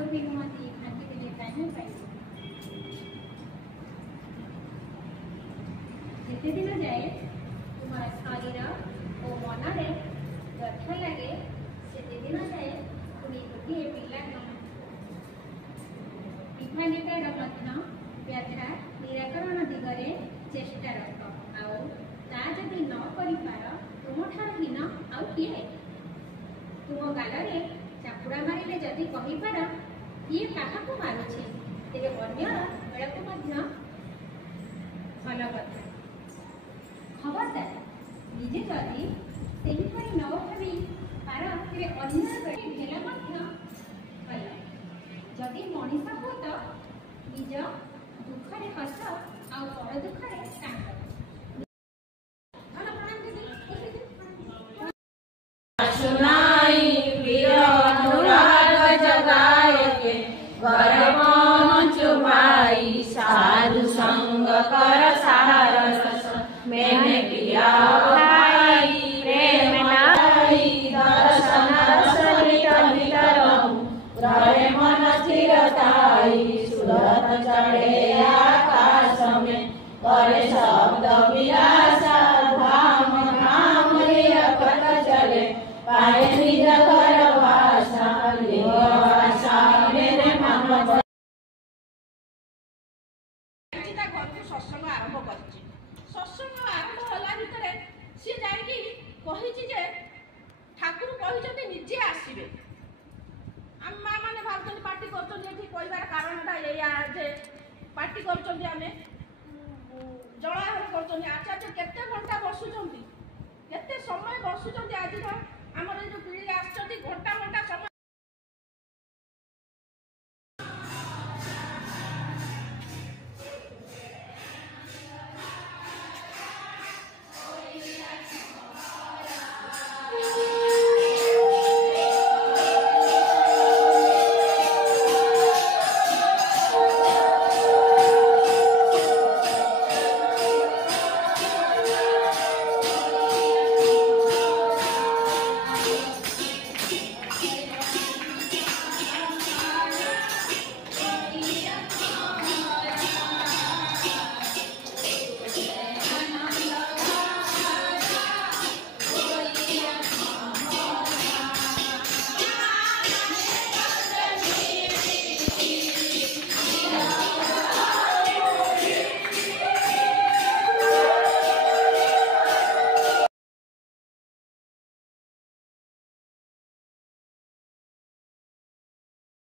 ठाकुर भी नुहति भांति देले काहे पाइब जिते दिन जाए तुम्हारा शरीर और मन में गठ लगे से दिन जाए पुणी गोटे पिला पिठा निकाय व्याधा निराकरण दिगरे चेष्टा रख आदि न कर तुम हीन आउ किए तुम गाल में चापुड़ा मारे जदि कहीपर किए क्या मारुछे तेरे अन्य बेल को भल कथा खबरदार निजे जदि सेहिपरि न भावी पार तेरे अन्य बेले ढेला भल जदि मनीष हो तो निज दुखरे हस आ पर दुखरे कांद साधु संग कर सारस मैंने पिया भाई प्रेम नाई दर्शन रसनित नितरहु रहे मन स्थिरताई सुरत चढ़े आकाश में करे शब्द विलासा धाम धाम लियकत चले पाए निज घर भाषा भाषा मेरे मन सत्संग आरंभ कर सत्संग आरंभ होला भितर सी जाई कही जे ठाकुर कही निजे आसबे आम माँ मैंने भावुँ पार्टी कर कारणटा या जे पार्टी कर जलाहर कर आचार्य केते घंटा बसुंट केते समय बसुंट आज आमर जो पीढ़ी आस घंटा घंटा समय